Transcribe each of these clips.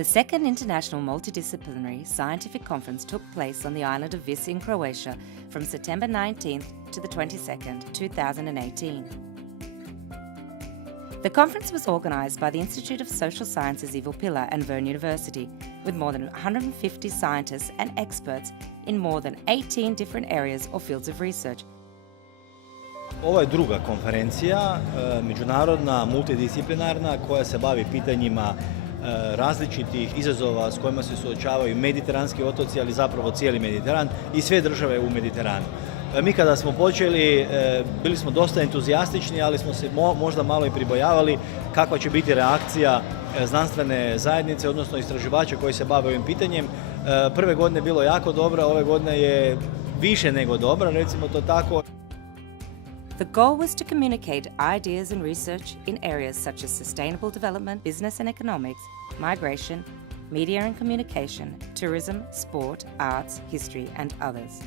The second International Multidisciplinary Scientific Conference took place on the island of Vis in Croatia from September 19th to the 22nd, 2018. The conference was organised by the Institute of Social Sciences Ivo Pilar and Verne University, with more than 150 scientists and experts in more than 18 different areas or fields of research. Ovo je druga konferencija, međunarodna, multidisciplinarna, koja se bavi pitanjima različitih izazova s kojima se suočavaju mediteranski otoci, ali zapravo cijeli Mediteran i sve države u Mediteranu. Mi kada smo počeli, bili smo dosta entuzijastični, ali smo se možda malo i pribojavali kakva će biti reakcija znanstvene zajednice, odnosno istraživača koji se bave ovim pitanjem. Prve godine je bilo jako dobro, ove godine je više nego dobra, recimo to tako. The goal was to communicate ideas and research in areas such as sustainable development, business and economics, migration, media and communication, tourism, sport, arts, history and others.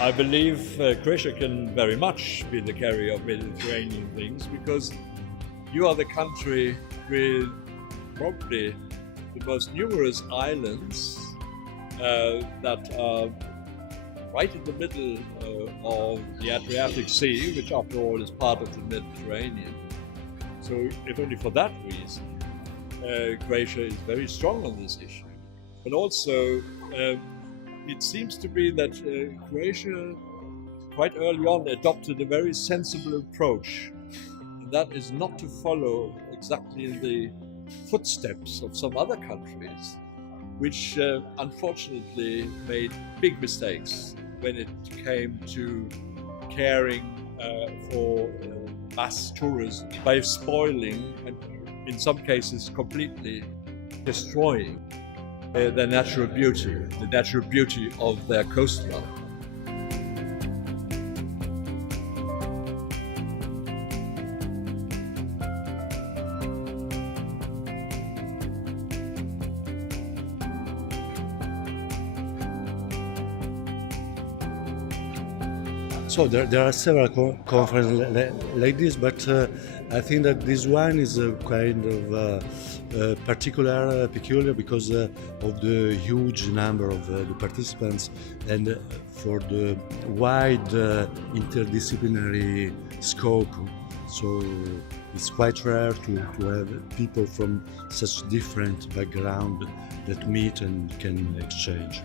I believe Croatia can very much be the carrier of Mediterranean things because you are the country with probably the most numerous islands that are right in the middle of the Adriatic Sea, which after all is part of the Mediterranean. So if only for that reason, Croatia is very strong on this issue. But also, it seems to be that Croatia quite early on adopted a very sensible approach, and that is not to follow exactly the footsteps of some other countries, which unfortunately made big mistakes when it came to caring for mass tourism by spoiling and in some cases completely destroying their natural beauty, the natural beauty of their coastline. So there are several conferences like this, but I think that this one is a kind of peculiar because of the huge number of the participants and for the wide interdisciplinary scope. So it's quite rare to have people from such different background that meet and can exchange.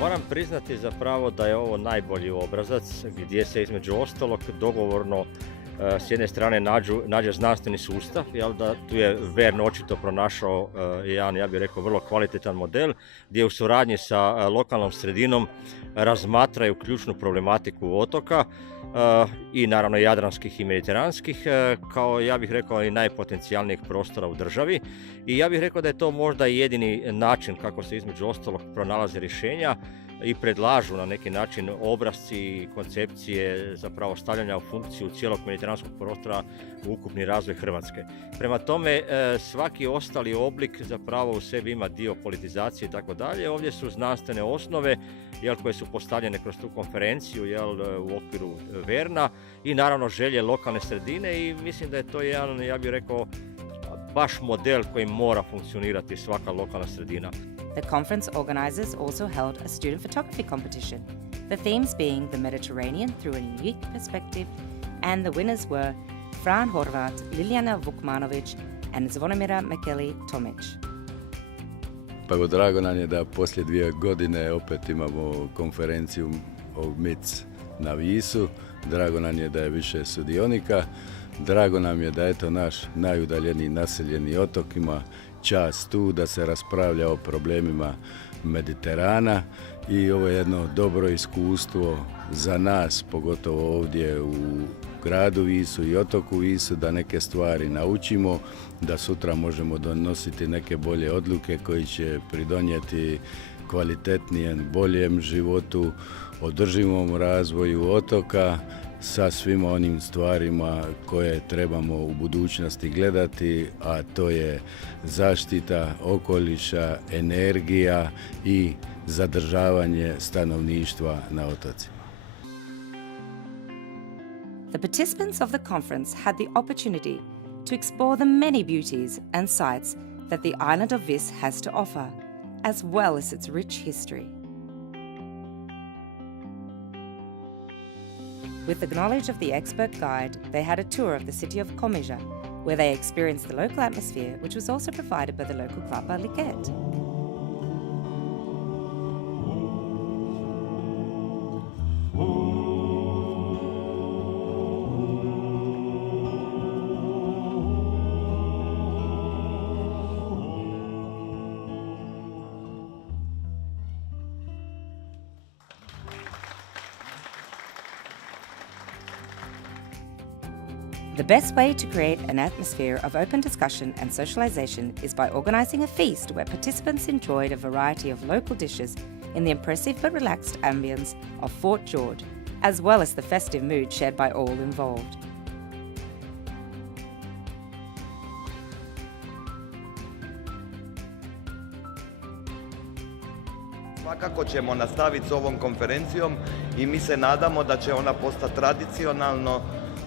Moram priznati zapravo da je ovo najbolji obrazac gdje se između ostalog dogovorno s jedne strane nađe znanstveni sustav, jel da tu je Verne očito pronašao jedan, ja bih rekao, vrlo kvalitetan model gdje u suradnji sa lokalnom sredinom razmatraju ključnu problematiku otoka i naravno jadranskih i mediteranskih, kao ja bih rekao i najpotencijalnijeg prostora u državi. I ja bih rekao da je to možda jedini način kako se između ostalog pronalaze rješenja i predlažu na neki način obrasci i koncepcije zapravo stavljanja u funkciju cijelog mediteranskog prostora u ukupni razvoj Hrvatske. Prema tome, svaki ostali oblik zapravo u sebi ima dio politizacije i tako dalje. Ovdje su znanstvene osnove koje su postavljene kroz tu konferenciju u okviru Verna i naravno želje lokalne sredine i mislim da je to jedan, ja bih rekao, baš model koji mora funkcionirati svaka lokalna sredina. The conference organisers also held a student photography competition, the themes being the Mediterranean through a unique perspective, and the winners were Fran Horvat, Liljana Vukmanović and Zvonimira Mekeli-Tomić. Pa drago nam je da poslije 2 godine opet imamo konferenciju o MIC na Visu. Drago nam je da je više sudionika. Drago nam je da je to naš najudaljeniji naseljeni otok ima čast tu da se raspravlja o problemima Mediterana i ovo je jedno dobro iskustvo za nas, pogotovo ovdje u gradu Visu i otoku Visu, da neke stvari naučimo, da sutra možemo donositi neke bolje odluke koji će pridonijeti kvalitetnijem, boljem životu, održivom razvoju otoka sa svim onim stvarima koje trebamo u budućnosti gledati, a to je zaštita okoliša, energija i zadržavanje stanovništva na otocima. The participants of the conference had the opportunity to explore the many beauties and sights that the island of Vis has to offer, as well as its rich history. With the knowledge of the expert guide, they had a tour of the city of Komiža, where they experienced the local atmosphere, which was also provided by the local Klapa Liket. The best way to create an atmosphere of open discussion and socialization is by organizing a feast where participants enjoyed a variety of local dishes in the impressive but relaxed ambience of Fort George, as well as the festive mood shared by all involved. Svakako ćemo nastaviti s ovom konferencijom i mi se nadamo da će ona postati tradicionalno.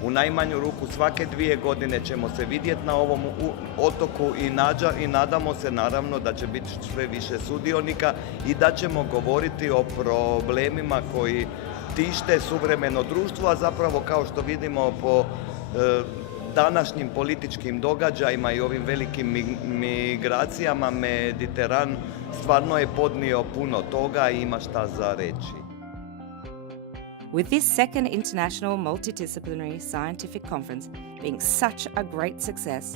U najmanju ruku svake 2 godine ćemo se vidjeti na ovom otoku i nadamo se naravno da će biti sve više sudionika i da ćemo govoriti o problemima koji tište suvremeno društvo, a zapravo kao što vidimo po današnjim političkim događajima i ovim velikim migracijama, Mediteran stvarno je podnio puno toga i ima šta za reći. With this second international multidisciplinary scientific conference being such a great success,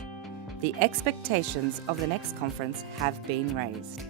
the expectations of the next conference have been raised.